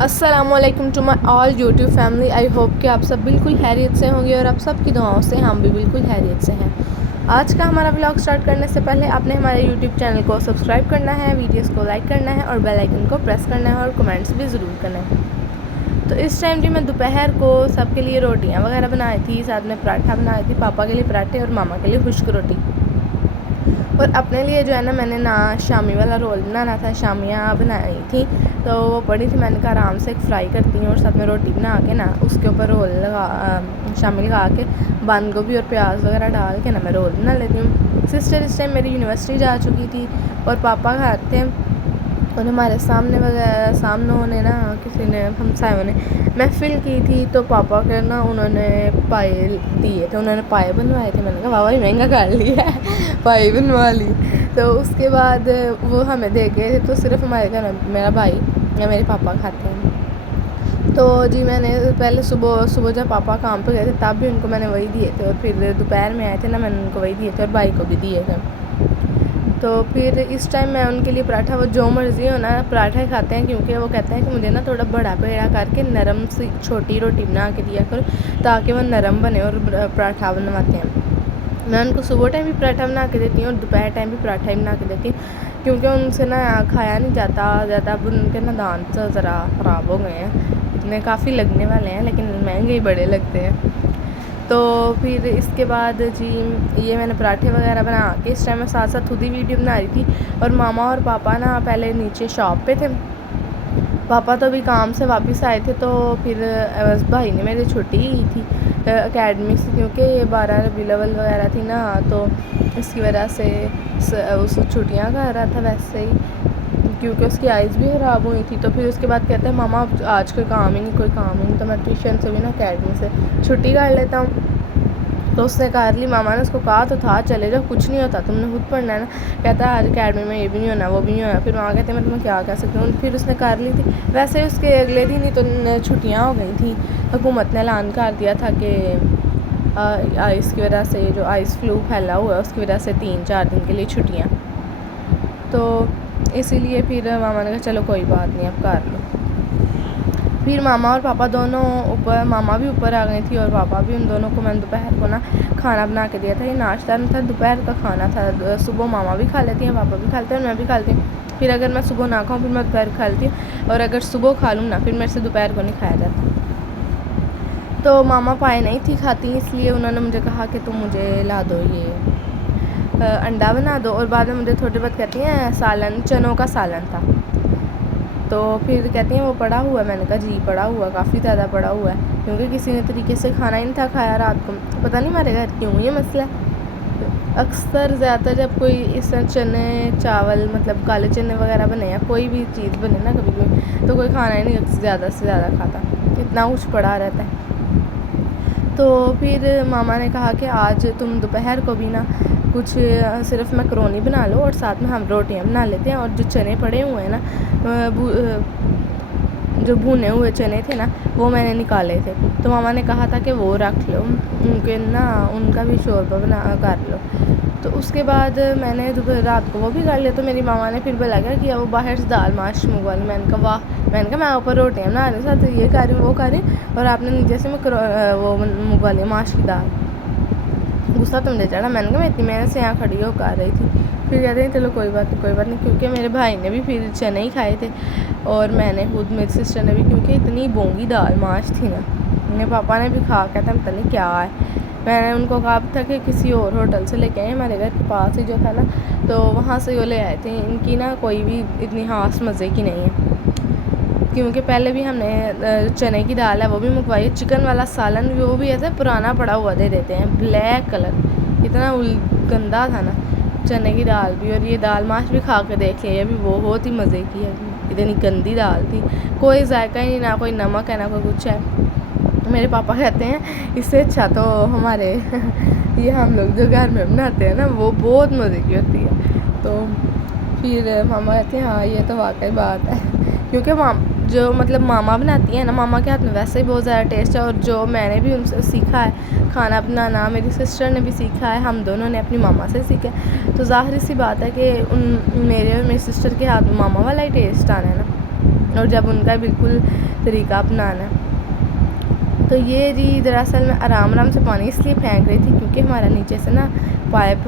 अस्सलामुअलैकुम to my all YouTube family. I hope कि आप सब बिल्कुल खैरियत से होंगे और आप सबकी दुआओं से हम भी बिल्कुल खैरियत से हैं। आज का हमारा ब्लॉग स्टार्ट करने से पहले आपने हमारे यूट्यूब चैनल को सब्सक्राइब करना है, वीडियोस को लाइक करना है और बेल आइकन को प्रेस करना है और कमेंट्स भी ज़रूर करना है। तो इस टाइम जी मैं दोपहर को सबके लिए रोटियाँ वगैरह बनाई थी, साथ में पराठा बनाए थी, पापा के लिए पराठे और मामा के लिए खुश्क रोटी। और अपने लिए जो है ना मैंने ना शामी वाला रोल बनाना था, शामियाँ बनाई थी तो वो पड़ी थी। मैंने कहा आराम से एक फ्राई करती हूँ और साथ में रोटी बना के ना उसके ऊपर रोल लगा शामी लगा के बंद गोभी और प्याज वगैरह डाल के ना मैं रोल बना लेती हूँ। सिस्टर इस टाइम मेरी यूनिवर्सिटी जा चुकी थी और पापा घर थे और हमारे सामने होने ना किसी ने हमसायों ने महफिल की थी तो पापा के ना उन्होंने पाए दिए थे, उन्होंने पाए बनवाए थे। मैंने कहा वाह ही महंगा कर लिया है, पाए बनवा ली। तो उसके बाद वो हमें दे गए थे, तो सिर्फ हमारे घर मेरा भाई या मेरे पापा खाते हैं। तो जी मैंने पहले सुबह जब पापा काम पे गए थे तब भी उनको मैंने वही दिए थे और फिर दोपहर में आए थे ना मैंने उनको वही दिए थे और भाई को भी दिए थे। तो फिर इस टाइम मैं उनके लिए पराठा, वो जो मर्ज़ी हो ना पराठा खाते हैं, क्योंकि वो कहते हैं कि मुझे ना थोड़ा बड़ा पेड़ा करके नरम सी छोटी रोटी बना के दिया करो ताकि वो नरम बने और पराठा बनवाते हैं। मैं उनको सुबह टाइम भी पराठा बना के देती हूँ और दोपहर टाइम भी पराठा ही बना के देती हूँ, क्योंकि उनसे ना खाया नहीं जाता ज़्यादा। अब उनके ना दांत ज़रा ख़राब हो गए हैं, इतने काफ़ी लगने वाले हैं लेकिन महंगे ही बड़े लगते हैं। तो फिर इसके बाद जी ये मैंने पराठे वगैरह बना के इस टाइम मैं साथ साथ खुद ही वीडियो बना रही थी। और मामा और पापा ना पहले नीचे शॉप पे थे, पापा तो अभी काम से वापस आए थे। तो फिर भाई ने मेरी छुट्टी की थी एकेडमी से, क्योंकि ये 12 रबीउल अव्वल वगैरह थी ना तो इसकी वजह से उस छुट्टियाँ कर रहा था वैसे ही, क्योंकि उसकी आइज़ भी ख़राब हुई थी। तो फिर उसके बाद कहता है मामा अब आज कोई काम ही नहीं, तो मैं ट्यूशन से भी ना अकेडमी से छुट्टी कर लेता हूँ। तो उसने कर ली, मामा ने उसको कहा तो था चले जाओ, कुछ नहीं होता, तुमने खुद पढ़ना है ना। कहता है आज अकेडमी में ये भी नहीं होना वो भी नहीं होना। फिर मामा कहते हैं मैं तुम्हें क्या कह सकती हूँ। फिर उसने कर ली थी। वैसे उसके अगले दिन ही तो छुट्टियाँ हो गई थी, हुकूमत ने ऐलान कर दिया था कि आइस की वजह से जो आइस फ्लू फैला हुआ है उसकी वजह से 3-4 दिन के लिए छुट्टियाँ। तो इसीलिए फिर मामा ने कहा चलो कोई बात नहीं अब कर लो। फिर मामा और पापा दोनों ऊपर, मामा भी ऊपर आ गई थी और पापा भी, उन दोनों को मैंने दोपहर को ना खाना बना के दिया था। ये नाश्ता नहीं था, दोपहर का खाना था। सुबह मामा भी खा लेती हैं, पापा भी खाते हैं, मैं भी खाती हूँ। फिर अगर मैं सुबह ना खाऊँ फिर मैं दोपहर खा लेती हूँ, और अगर सुबह खा लूँ ना फिर मेरे से दोपहर को नहीं खाया जाता। तो मामा पाए नहीं थी खाती, इसलिए उन्होंने मुझे कहा कि तुम मुझे ला दो ये अंडा बना दो। और बाद में मुझे थोड़ी बहुत कहती हैं सालन, चनों का सालन था। तो फिर कहती हैं वो पड़ा हुआ है। मैंने कहा जी पड़ा हुआ, काफ़ी ज़्यादा पड़ा हुआ है, क्योंकि किसी ने तरीके से खाना ही नहीं था खाया रात को। पता नहीं हमारे घर क्यों ये मसला है। अक्सर ज़्यादातर जब कोई इस चने चावल मतलब काले चने वगैरह बने या कोई भी चीज़ बने ना कभी कभी, तो कोई खाना ही नहीं ज़्यादा से ज़्यादा खाता, इतना कुछ पड़ा रहता है। तो फिर मामा ने कहा कि आज तुम दोपहर को भी ना कुछ सिर्फ मैकरोनी बना लो और साथ में हम रोटियां बना लेते हैं। और जो चने पड़े हुए हैं ना, जो भुने हुए चने थे ना वो मैंने निकाले थे, तो मामा ने कहा था कि वो रख लो, उनके ना उनका भी शोरबा बना कर लो। तो उसके बाद मैंने रात को वो भी कर लिया। तो मेरी मामा ने फिर बोला कि वो बाहर से दाल माश मंगवा ली। मैंने कहा वाह, मैंने कहा मैं ऊपर रोटियाँ बना रही साथ ये कर रही हूँ वो कर रही हूँ और आपने नीचे से वो मंगवा लिया माश की दाल। गुस्सा तो मुझे चढ़ा, मैंने कहा मैं इतनी मेहनत से यहाँ खड़ी हो कर रही थी। फिर कहते हैं चलो कोई बात नहीं, क्योंकि मेरे भाई ने भी फिर चने ही खाए थे और मैंने खुद, मेरी सिस्टर ने भी, क्योंकि इतनी बोंगी दाल माश थी ना। मेरे पापा ने भी खा, कहते पता नहीं क्या है। मैंने उनको कहा था कि किसी और होटल से लेके आए, हमारे घर के पास ही जो था ना तो वहाँ से वो ले आए थे। इनकी ना कोई भी इतनी खास मज़े की नहीं है, क्योंकि पहले भी हमने चने की दाल है वो भी मंगवाई है। चिकन वाला सालन भी वो भी ऐसे पुराना पड़ा हुआ दे देते हैं, ब्लैक कलर, इतना गंदा था ना चने की दाल भी। और ये दाल माश भी खा के देख लिया, ये भी बहुत ही मज़े की है, इतनी गंदी दाल थी, कोई जायका ही नहीं, ना कोई नमक है ना कोई कुछ है। मेरे पापा कहते हैं इससे अच्छा तो हमारे ये हम लोग जो घर में बनाते हैं ना वो बहुत मज़े की होती है। तो फिर मामा कहते हैं हाँ ये तो वाकई बात है, क्योंकि जो मतलब मामा बनाती है ना, मामा के हाथ में वैसे ही बहुत ज़्यादा टेस्ट है। और जो मैंने भी उनसे सीखा है खाना बनाना, मेरी सिस्टर ने भी सीखा है, हम दोनों ने अपनी मामा से सीखा है। तो ज़ाहिर सी बात है कि मेरे और मेरी सिस्टर के हाथ में मामा वाला ही टेस्ट आना है ना। और जब उनका बिल्कुल तरीका अपनाना है। तो ये जी दरअसल मैं आराम आराम से पानी इसलिए फेंक रही थी क्योंकि हमारा नीचे से ना पाइप,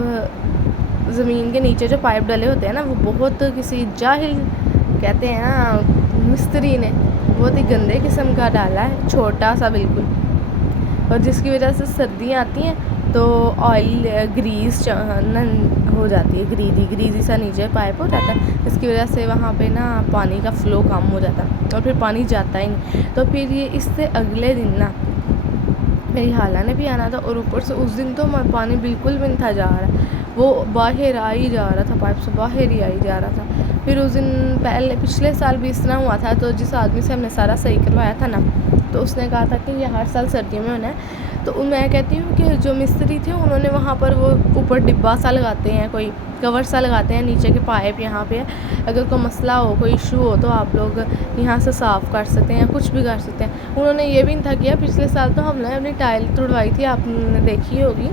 ज़मीन के नीचे जो पाइप डले होते हैं ना, वो बहुत किसी जाहिल कहते हैं ना मिस्त्री ने बहुत ही गंदे किस्म का डाला है, छोटा सा बिल्कुल, और जिसकी वजह से सर्दियाँ आती हैं तो ऑयल ग्रीस हो जाती है, ग्रीजी सा नीचे पाइप हो जाता है, इसकी वजह से वहाँ पे ना पानी का फ़्लो कम हो जाता है और फिर पानी जाता ही नहीं। तो फिर ये इससे अगले दिन ना मेरी खाला ने भी आना था और ऊपर से उस दिन तो पानी बिल्कुल भी नहीं था जा रहा, वो बाहर आ ही जा रहा था, पाइप से बाहर ही आ ही जा रहा था। फिर उस दिन पिछले साल भी इस तरह हुआ था, तो जिस आदमी से हमने सारा सही करवाया था ना, तो उसने कहा था कि ये हर साल सर्दियों में होना है। तो मैं कहती हूँ कि जो मिस्त्री थे उन्होंने वहाँ पर वो ऊपर डिब्बा सा लगाते हैं, कोई कवर सा लगाते हैं, नीचे के पाइप यहाँ पे अगर कोई मसला हो, कोई इशू हो तो आप लोग यहाँ से साफ़ कर सकते हैं, कुछ भी कर सकते हैं। उन्होंने ये भी नहीं था किया। पिछले साल तो हमने अपनी टाइल तुड़वाई थी, आपने देखी होगी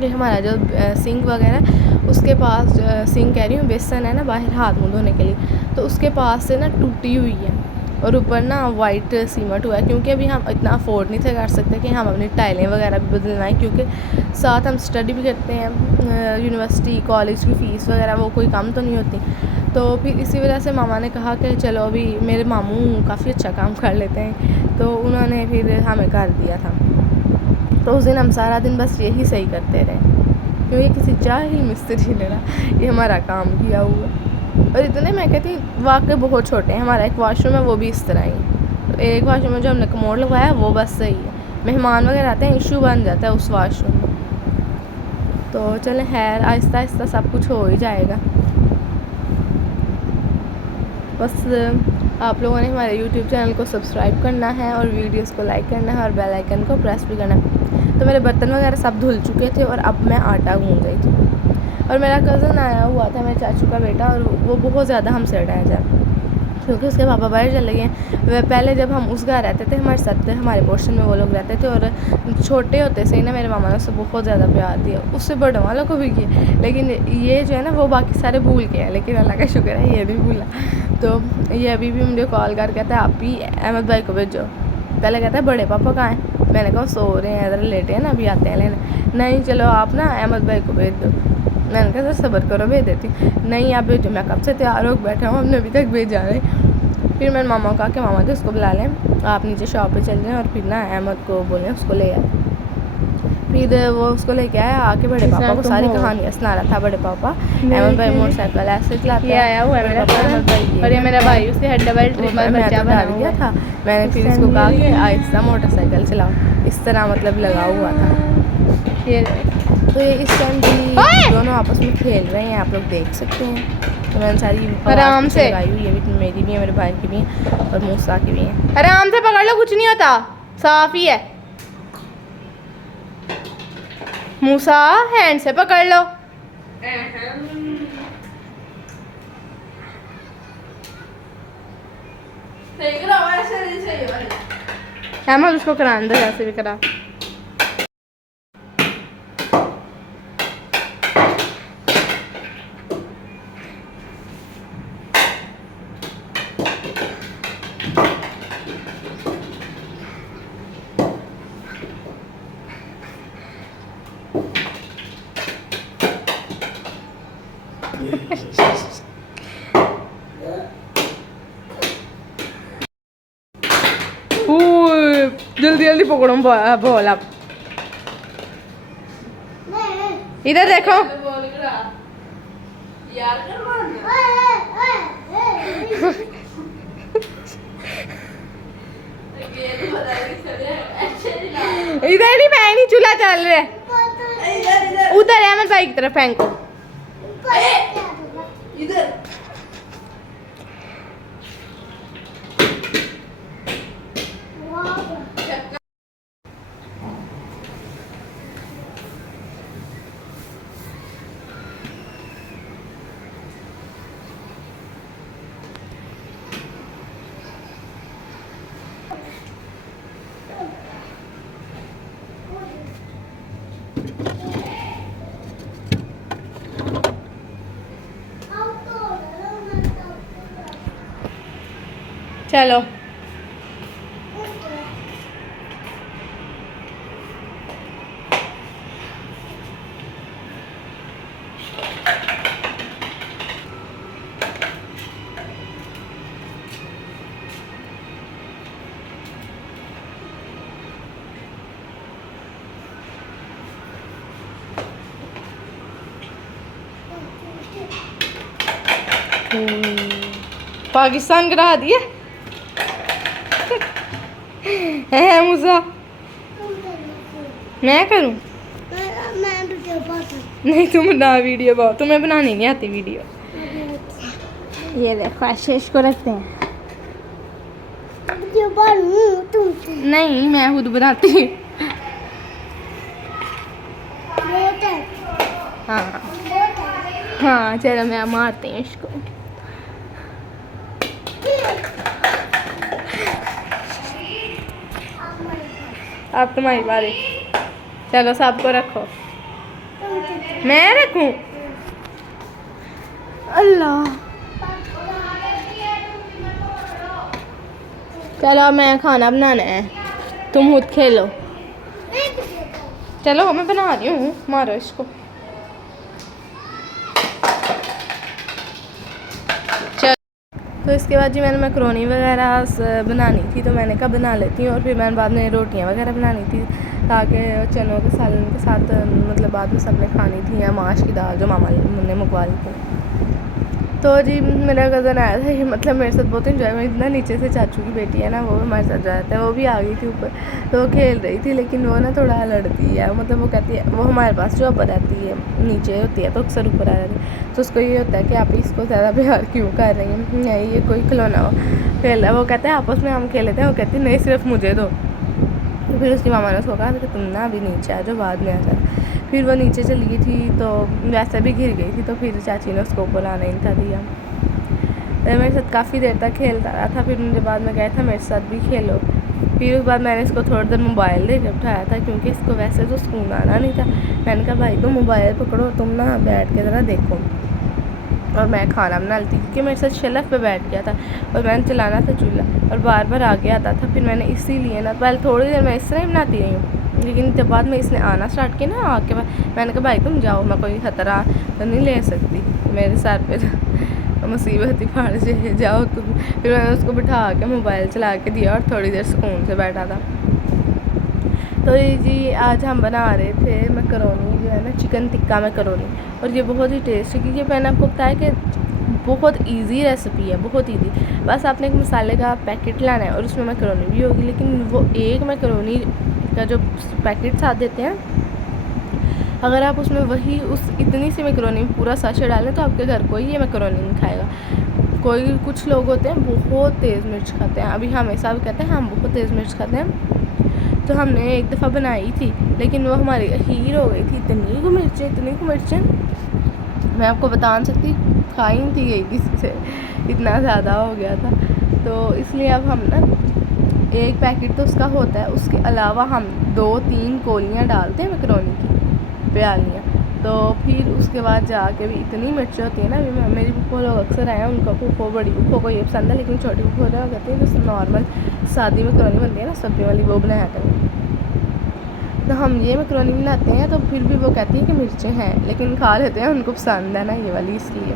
कि हमारा जो सिंक वगैरह उसके पास, सिंक कह रही हूँ, बेसन है ना बाहर हाथ मुँह धोने के लिए, तो उसके पास से ना टूटी हुई है और ऊपर ना वाइट सीमेंट हुआ है, क्योंकि अभी हम इतना अफोर्ड नहीं थे कर सकते कि हम अपनी टाइलें वगैरह भी बदलवाएं, क्योंकि साथ हम स्टडी भी करते हैं, यूनिवर्सिटी कॉलेज की फ़ीस वगैरह वो कोई कम तो नहीं होती। तो फिर इसी वजह से मामा ने कहा कि चलो, अभी मेरे मामू काफ़ी अच्छा काम कर लेते हैं, तो उन्होंने फिर हमें कर दिया था। तो उस दिन हम सारा दिन बस यही सही करते रहे, क्योंकि किसी जाहिल मिस्त्री ने ना ये हमारा काम किया हुआ। और इतने मैं कहती वाकई बहुत छोटे हैं। हमारा एक वॉशरूम है वो भी इस तरह ही है, तो एक वॉशरूम में जो हमने कमोड लगवाया है वो बस सही है, मेहमान वगैरह आते हैं इशू बन जाता है उस वॉशरूम में। तो चलें खैर, आहिस्ता आहिस्ता सब कुछ हो ही जाएगा। बस आप लोगों ने हमारे YouTube चैनल को सब्सक्राइब करना है और वीडियोस को लाइक करना है और बेल आइकन को प्रेस भी करना है। तो मेरे बर्तन वगैरह सब धुल चुके थे और अब मैं आटा गूंद रही थी, और मेरा कज़न आया हुआ था, मेरे चाचू का बेटा, और वो बहुत ज़्यादा हमसे अटैच है क्योंकि उसके पापा बाहर चले गए हैं। पहले जब हम उस घर रहते थे हमारे साथ, हमारे पोर्शन में वो लोग रहते थे, और छोटे होते से ही ना मेरे मामा ने उससे बहुत ज़्यादा प्यार दिया, उससे बड़ों वालों को भी किया, लेकिन ये जो है ना वो बाकी सारे भूल गए हैं, लेकिन अल्लाह का शुक्र है ये नहीं भूला। तो ये अभी भी मुझे कॉल कर कहता है आप ही अहमद भाई को भेजो। पहले कहता है बड़े पापा कहाँ हैं, मैंने कहा सो रहे हैं, इधर लेटे हैं ना, अभी आते हैं लेने। नहीं चलो आप ना अहमद भाई को भेज दो। मैंने कहा सर सब्र करो, भेज देती। नहीं आप भेजो, मैं कब से तैयार होकर बैठा हूँ, हमने अभी तक भेजा नहीं। फिर मैंने मामा को कहा कि मामा जी उसको बुला लें, आप नीचे शॉप पे चल जाएं और फिर ना अहमद को बोलें उसको ले आए। फिर वो उसको लेके आया, आके बड़े पापा को सारी कहानियाँ सुना रहा था। बड़े पापा अहमद भाई मोटरसाइकिल ऐसे चलाते हैं, आया हुआ है मेरा अहमद भाई, और ये मेरा भाई उसके हेड डबल ट्रिपल बच्चा बना दिया था। मैंने फिर इसको कहा कि आहिस्ता मोटरसाइकिल चलाओ, इस तरह मतलब लगा हुआ था। तो ये इस टाइम भी दोनों आपस में खेल रहे हैं, आप लोग देख सकते हैं। तो मैंने सारी आराम से लगाई हुई है, मेरी भी है, मेरे भाई की भी है और मूसा की भी है। आराम से पकड़ लो, कुछ नहीं होता, साफ ही है। मूसा हैंड से पकड़ लो। अहमद उसको कराने दो, जैसे भी करा। जल्दी जल्दी पकड़ो बॉल। आप इधर देखो, इधर नहीं, मैं नहीं, चूल्हा चल रहा है उधर, अहमद भाई की तरफ फेंको। इधर चलो पाकिस्तान करा दिए है मुझा मैं करूं? नहीं तुम ना वीडियो बनाओ, तुम्हें बनानी नहीं आती वीडियो। ये देखो ऐसे इसको रखते हैं। नहीं मैं खुद बनाती हूँ। हाँ हाँ चलो मैं मारती हूँ इसको। अब तुम्हारी बारी। चलो सबको रखो। मैं रखूं? अल्लाह चलो मैं खाना बनाना है, तुम खुद खेलो। चलो मैं बना रही हूँ, मारो इसको। तो इसके बाद जी मैंने मैकरोनी वगैरह बनानी थी, तो मैंने कहा बना लेती हूँ। और फिर मैंने बाद में रोटियाँ वगैरह बनानी थी ताकि चनों के सालन के साथ मतलब बाद में सबने खानी थी, या माश की दाल जो मामा ने मंगवा ली थी। तो जी मेरा कज़न आया था, ये मतलब मेरे साथ बहुत इंजॉय में, इतना नीचे से चाचू की बेटी है ना वो हमारे साथ जाता है, वो भी आ गई थी ऊपर, तो वो खेल रही थी। लेकिन वो ना थोड़ा लड़ती है, मतलब वो कहती है, वो हमारे पास जो ऊपर रहती है नीचे होती है तो अक्सर ऊपर आ जाती है, तो उसको ये होता है कि आप इसको ज़्यादा प्यार क्यों कर रही हैं, नहीं ये कोई खिलौना हो खेल है। वो कहते हैं आपस में हम खेल लेते हैं, वो कहती नहीं सिर्फ मुझे दो। तो फिर उसकी मामा ने उसको कहा कि तुम ना अभी नीचे आ जाओ, बाद में आ जाना। फिर वो नीचे चली गई थी, तो वैसे भी गिर गई थी, तो फिर चाची ने उसको ऊपर आने नहीं था दिया। तो मेरे साथ काफ़ी देर तक खेलता रहा था। फिर मुझे बाद में कहा था मेरे साथ भी खेलो। फिर उसके बाद मैंने इसको थोड़ी देर मोबाइल दे के उठाया था, क्योंकि इसको वैसे तो सुकून आना नहीं था। मैंने कहा भाई तुम मोबाइल पकड़ो, तुम ना बैठ के ज़रा देखो। और मैं खाना बना लेती, क्योंकि मेरे साथ शेल्फ पे बैठ गया था और मैंने चलाना था चूल्हा, और बार बार आगे आता था। फिर मैंने इसीलिए ना पहले थोड़ी देर मैं इस तरह ही बनाती रही हूँ, लेकिन जब बाद में इसने आना स्टार्ट किया ना आके बाद, मैंने कहा भाई तुम जाओ, मैं कोई खतरा तो नहीं ले सकती, मेरे सर पे मुसीबत ही फाड़ से जाओ तुम। फिर मैंने उसको बिठा के मोबाइल चला के दिया और थोड़ी देर सुकून से बैठा था। तो ये जी आज हम बना रहे थे मैकरोनी, जो है ना चिकन टिक्का मैकरोनी, और ये बहुत ही टेस्टी, क्योंकि मैंने आपको बताया कि बहुत इजी रेसिपी है, बहुत इजी। बस आपने एक मसाले का पैकेट लाना है और उसमें मैकरोनी भी होगी, लेकिन वो एक मैकरोनी का जो पैकेट साथ देते हैं, अगर आप उसमें वही उस इतनी सी मैकरोनी में पूरा साशे डालें तो आपके घर कोई ये मैकरोनी नहीं खाएगा। कोई कुछ लोग होते हैं बहुत तेज़ मिर्च खाते हैं, अभी हमेशा भी कहते हैं हम बहुत तेज़ मिर्च खाते हैं। तो हमने एक दफ़ा बनाई थी, लेकिन वो हमारी हीर हो गई थी, इतनी को मिर्चें मैं आपको बता नहीं सकती, खाई नहीं थी गई किसी से, इतना ज़्यादा हो गया था। तो इसलिए अब हम ना एक पैकेट तो उसका होता है, उसके अलावा हम 2-3 कोलियाँ डालते हैं मैकरोनी की, प्यालियाँ। तो फिर उसके बाद जाके भी इतनी मिर्चें होती है ना, अभी मेरी फूफो लोग अक्सर आए हैं, उनका फूफो बड़ी फूफो को ये पसंद है, लेकिन छोटी फूफो लोग कहते हैं जो नॉर्मल सादी मैकरोनी बनती है ना सब्जी वाली, वो बनाया करें। तो हम ये मैकरोनी बनाते हैं, तो फिर भी वो कहती है कि मिर्चें हैं, लेकिन खा लेते हैं, उनको पसंद है ना ये वाली, इसलिए।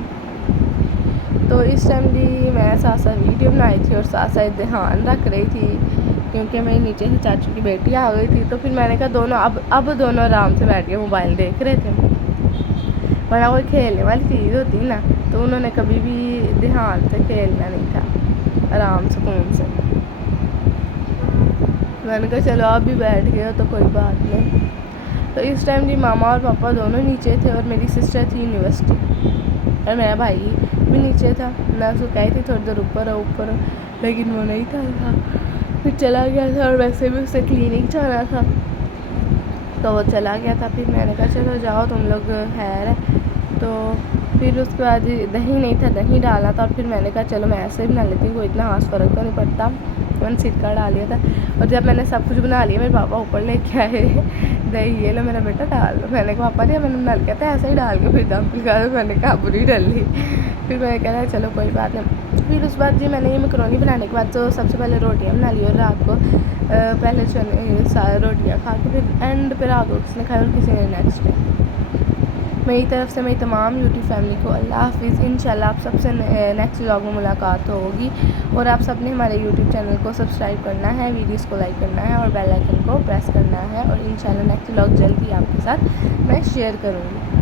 तो इस टाइम भी मैं साथ साथ वीडियो बनाई थी और साथ साथ ध्यान रख रही थी, क्योंकि मेरे नीचे से चाचू की बेटी आ गई थी। तो फिर मैंने कहा दोनों अब दोनों आराम से बैठ के मोबाइल देख रहे थे, वरना कोई खेलने वाली चीज़ होती ना, तो उन्होंने कभी भी ध्यान से खेलना नहीं था, आराम सुकून से। मैंने कहा चलो आप भी बैठ गए हो तो कोई बात नहीं। तो इस टाइम जी मामा और पापा दोनों नीचे थे, और मेरी सिस्टर थी यूनिवर्सिटी, और मेरा भाई भी नीचे था। मैं उसको कही थी थोड़ी देर ऊपर, लेकिन वो नहीं था, फिर चला गया था, और वैसे भी उसे क्लिनिक जाना था तो वो चला गया था। फिर मैंने कहा चलो जाओ तुम लोग है। तो फिर उसके बाद दही नहीं था, दही डाला था, और फिर मैंने कहा चलो मैं ऐसे ही बना लेती हूँ, कोई इतना खास फ़र्क तो नहीं पड़ता। मैंने सिरका डाल लिया था, और जब मैंने सब कुछ बना लिया मेरे पापा ऊपर लेके आए दही, ये लो मेरा बेटा डाल लो। मैंने कहा पापा जी मैंने बना लिया था, ऐसे ही डाल के फिर दम लगा दो। मैंने कहा बुरी डाल ली। फिर मैंने कहा चलो कोई बात नहीं। फिर उस बाद जी मैंने ये मैकरोनी बनाने के बाद तो सबसे पहले रोटियाँ बना ली और रात को पहले चने रोटियाँ खा के फिर एंड पे रात को किसी ने खाया और किसी ने नेक्स्ट डे। मेरी तरफ से मेरी तमाम यूट्यूब फैमिली को अल्लाह हाफिज़। इंशाल्लाह आप सबसे नेक्स्ट व्लॉग में मुलाकात होगी और आप सब ने हमारे यूट्यूब चैनल को सब्सक्राइब करना है, वीडियोस को लाइक करना है और बेल आइकन को प्रेस करना है और इंशाल्लाह नेक्स्ट व्लॉग जल्द ही आपके साथ मैं शेयर करूँगी।